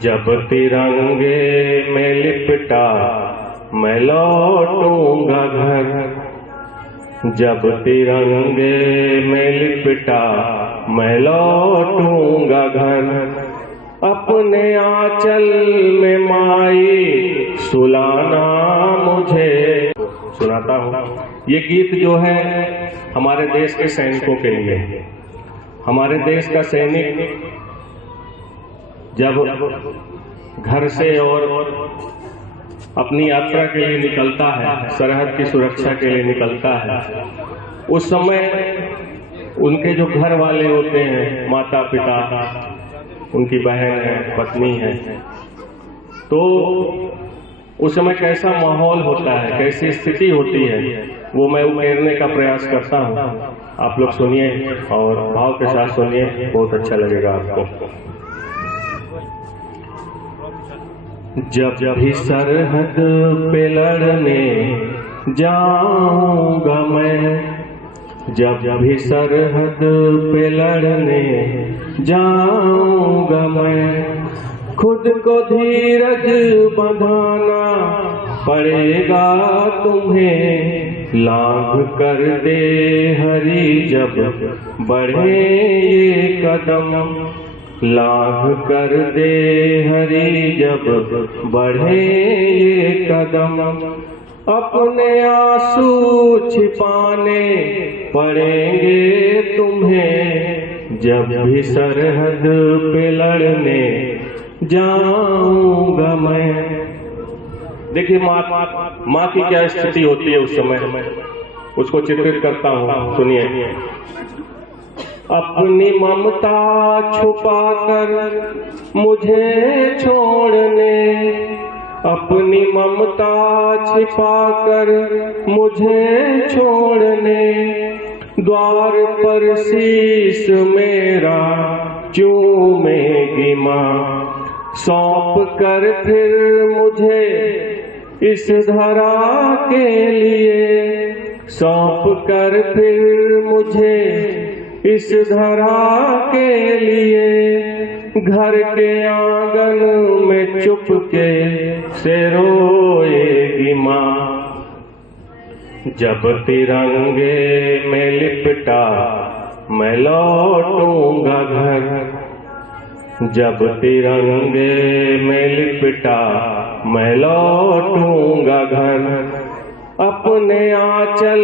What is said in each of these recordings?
जब तिरंगे में लिपटा मैं लौटूंगा घर, जब तिरंगे में लिपटा मैं लौटूंगा घर, अपने आंचल में माई सुलाना मुझे। सुनाता हूँ। ये गीत जो है हमारे देश के सैनिकों के लिए है। हमारे देश का सैनिक जब घर से और अपनी यात्रा के लिए निकलता है, सरहद की सुरक्षा के लिए निकलता है, उस समय उनके जो घर वाले होते हैं, माता पिता, उनकी बहन है, पत्नी है, तो उस समय कैसा माहौल होता है, कैसी स्थिति होती है, वो मैं उकेरने का प्रयास करता हूँ। आप लोग सुनिए और भाव के साथ सुनिए, बहुत अच्छा लगेगा आपको। जब भी सरहद पे लड़ने जाऊंगा मैं, जब भी सरहद पे लड़ने जाऊंगा मैं, खुद को धीरज बंधाना पड़ेगा तुम्हें, लांघ कर दे हरी जब बढ़े ये कदम, लांघ कर दे हरी जब बढ़े ये कदम, अपने आंसू छिपाने पड़ेंगे तुम्हें, जब भी सरहद पे लड़ने जाऊंगा मैं। देखिए माँ की क्या स्थिति होती है उस समय, उसको चित्रित करता हूँ, सुनिए। अपनी ममता छुपाकर मुझे छोड़ने, अपनी ममता छिपाकर मुझे छोड़ने, द्वार पर शीश मेरा चूमेगी माँ, सौंप कर फिर मुझे इस धरा के लिए, सौंप कर फिर मुझे इस धरा के लिए, घर के आंगन में चुपके से रोएगी माँ, जब तिरंगे में लिपटा मैं लौटूंगा घर, जब तिरंगे में लिपटा मैं लौटूंगा घर, अपने आंचल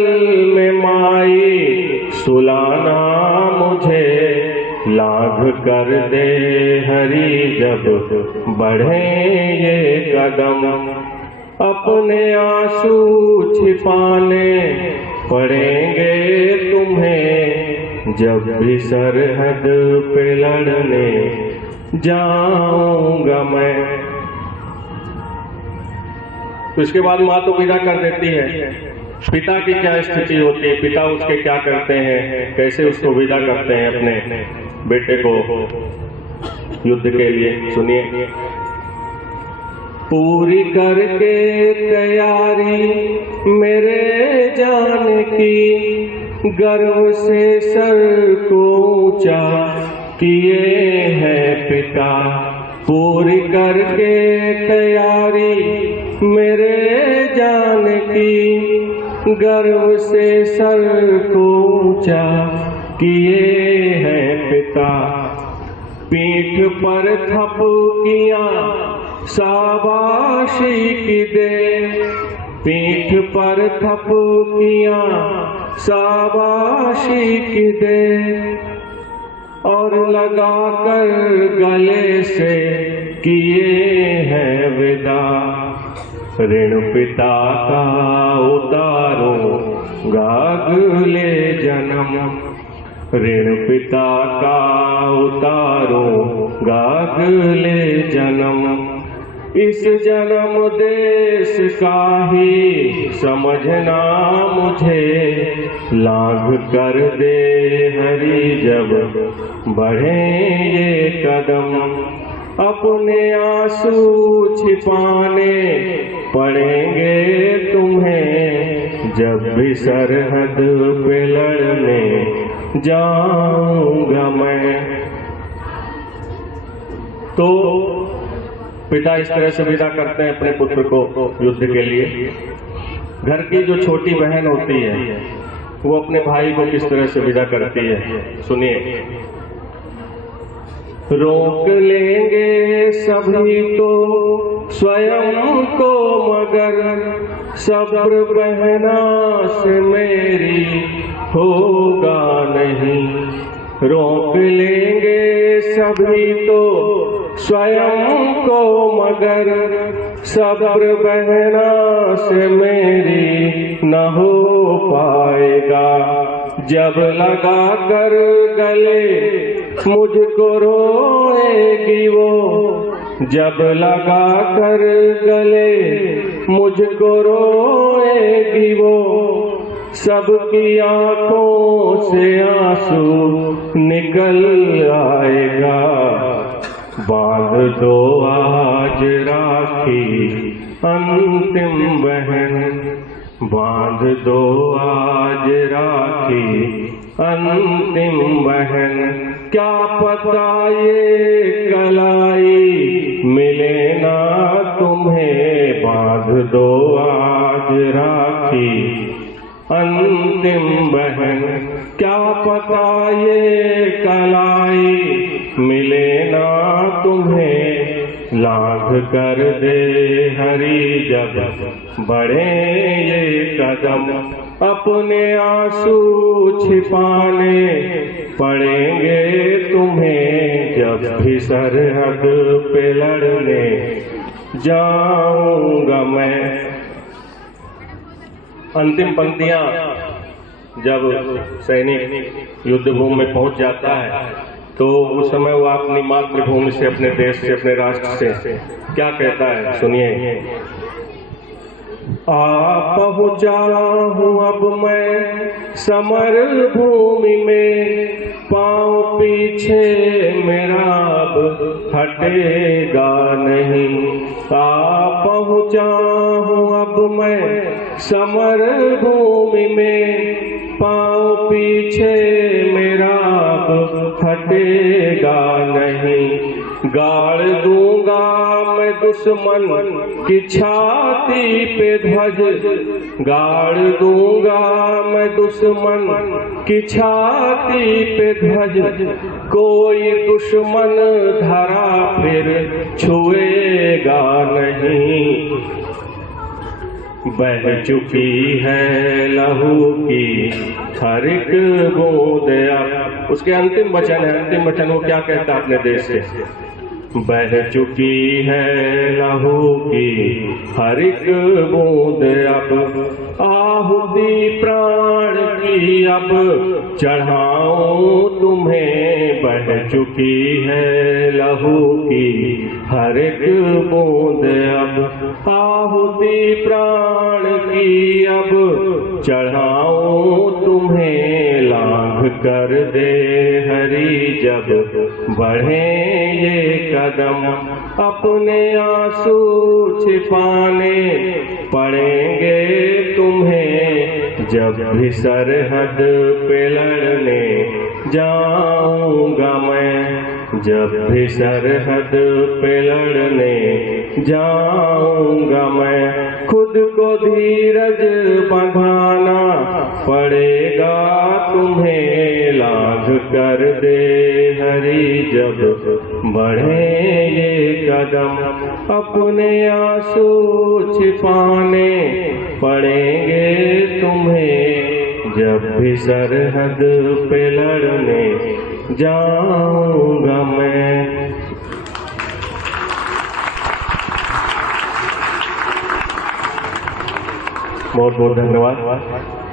में माई सुलाना मुझे, लांघ कर दे हरी जब बढ़े ये कदम, अपने आंसू छिपाने पड़ेंगे तुम्हें, जब भी सरहद पे लड़ने जाऊंगा मैं। तो इसके बाद माँ तो विदा कर देती है। पिता की क्या स्थिति होती है, पिता उसके क्या करते हैं, कैसे उसको विदा करते हैं अपने बेटे को युद्ध के लिए, सुनिए। पूरी करके तैयारी मेरे जाने की, गर्व से सर को ऊंचा किए हैं पिता, पूरी करके तैयारी मेरे जाने की, गर्व से सर को ऊंचा किए हैं पिता, पीठ पर थपकियां शाबाशी की दे, पीठ पर थपकियां शाबाशी की दे, और लगाकर गले से किए हैं विदा, ऋण पिता का उतारूंगा अगले जन्म, ऋण पिता का उतारूंगा अगले जन्म, इस जन्म देश का ही समझना मुझे, लांघ कर दे हरी जब बढ़े ये कदम, अपने आंसू छिपाने पड़ेंगे तुम्हें, जब भी सरहद पे लड़ने जाऊंगा मैं। तो पिता इस तरह से विदा करते हैं अपने पुत्र को युद्ध के लिए। घर की जो छोटी बहन होती है वो अपने भाई को किस तरह से विदा करती है, सुनिए। रोक लेंगे सभी तो स्वयं को, मगर सब्र बहना से मेरी होगा नहीं। रोक लेंगे सभी तो स्वयं को, मगर सब्र बहना से मेरी न हो पाएगा। जब लगा कर गले मुझको रोएगी वो, जब लगा कर गले मुझको रोएगी वो, सबकी आंखों से आंसू निकल आएगा। बांध दो आज राखी अंतिम बहन, बांध दो आज राखी अंतिम बहन। क्या पता ये कलाई मिले ना तुम्हें, बांध दो आज राखी अंतिम बहन। क्या पता ये कलाई मिले ना तुम्हें, लांघ कर दे हरी जब बढ़े ये कदम। अपने आंसू छिपाने पड़ेंगे तुम्हें, जब भी सरहद पे लड़ने जाऊंगा मैं। अंतिम पंक्तियां जब सैनिक युद्ध भूमि में पहुंच जाता है तो उस समय वो अपनी मातृभूमि से, अपने देश से, अपने राष्ट्र से क्या कहता है, सुनिए। आ पहुंचा हूँ अब मैं समर भूमि में, पाँव पीछे मेरा अब हटेगा नहीं। आ पहुंचा हूँ अब मैं समर भूमि में, पाँव पीछे मेरा अब हटेगा नहीं। गाड़ दूंगा मैं दुश्मन की छाती पे ध्वज, गाड़ दूंगा मैं दुश्मन की छाती पे ध्वज। कोई दुश्मन धरा फिर छुएगा नहीं। बह चुकी है लहू की हर एक बूंद। अब उसके अंतिम वचन है, अंतिम वचन वो क्या कहता है अपने देश से। बह चुकी है लहू की हर एक बूंद, अब आहुति प्राण की अब चढ़ाऊं तुम्हें। बह चुकी है लहू की हर एक बूंद, अब आहुति प्राण की अब चढ़ाऊं तुम्हें। लांघ कर दे हरी जब बढ़े ये कदम, अपने आंसू छिपाने पड़ेंगे तुम्हें। जब भी सरहद पे लड़ने जाऊंगा मैं, जब भी सरहद पे लड़ने जाऊंगा मैं। खुद को धीरज बंधाना पड़ेगा तुम्हें। लांघ कर दे हरी जब बढ़े ये कदम, अपने आंसू छिपाने पड़ेंगे तुम्हें। जब भी सरहद पे लड़ने जाऊंगा मैं। बहुत बहुत धन्यवाद।